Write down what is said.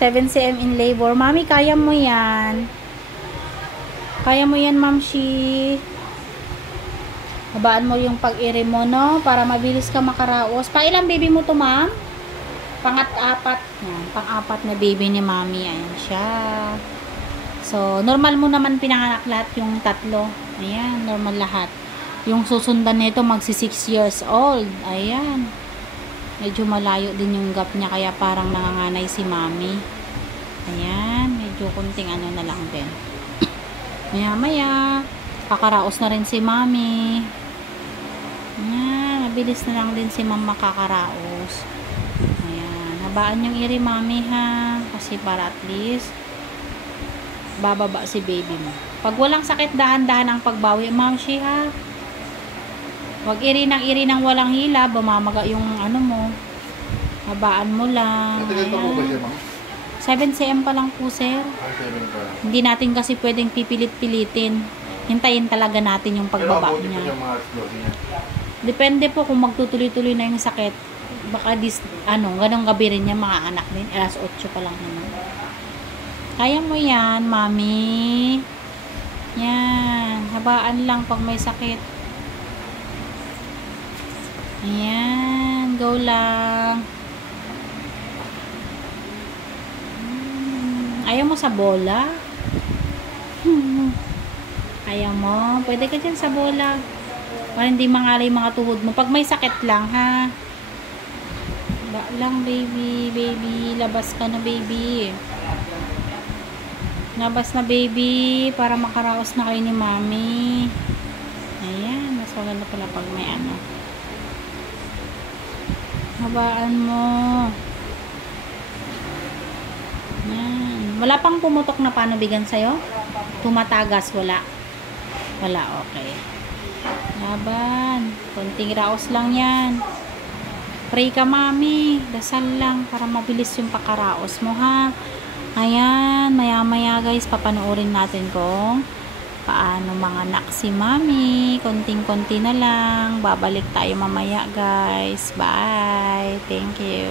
7 cm in labor. Mami, kaya mo yan. Kaya mo yan, Mamshi. Habaan mo yung pag-iri mo, no? Para mabilis ka makaraos. Pailang baby mo to, ma'am? Pangat-apat. Yan, pang-apat na baby ni Mami. Ayan siya. So, normal mo naman pinanganak lahat yung tatlo. Ayan, normal lahat. Yung susundan nito magsi 6 years old. Ayan. Medyo malayo din yung gap niya, kaya parang nanganganay si Mami. Ayan, medyo kunting ano na lang din. Maya-maya, kakaraos na rin si Mami. Ayan, mabilis na lang din si Mama kakaraos. Ayan, habaan yung iri, Mami, ha. Kasi para at least bababa si baby mo. Pag walang sakit, dahan-dahan ang pagbawi, Mamshi, ha. Wag iri ng walang hila, bumamaga yung ano mo. Habaan mo lang. Matagal pa po ba siya, ma'am? 7 cm pa lang po, sir. 7 pa. Hindi natin kasi pwedeng pipilit-pilitin. Hintayin talaga natin yung pagbaba Pero niya. yung mga explore niya. Depende po kung magtutuloy-tuloy na yung sakit. Baka ganong gabi rin niya mga anak din. Alas 8 pa lang naman. Kaya mo yan, Mami. Yan. Habaan lang pag may sakit. Ayan. Go lang. Ayaw mo sa bola? Ayaw mo? Pwede ka dyan sa bola. Para hindi mangalay mga tuhod mo. Pag may sakit lang, ha? Ba lang, baby. Baby. Labas ka na, baby. Labas na, baby. Para makaraos na kayo ni Mami. Ayan. Mas maganda pala pag may ano. Habaan mo. Ayan. Wala pang pumutok na panubigan sa'yo? Tumatagas, wala. Wala, okay. Laban. Konting raos lang yan. Pray ka, Mami. Dasal lang para mabilis yung pakaraos mo, ha. Ayan. Maya-maya, guys, papanoorin natin kung paano manganak si Mami. Konting-konti na lang. Babalik tayo mamaya, guys. Bye. Thank you.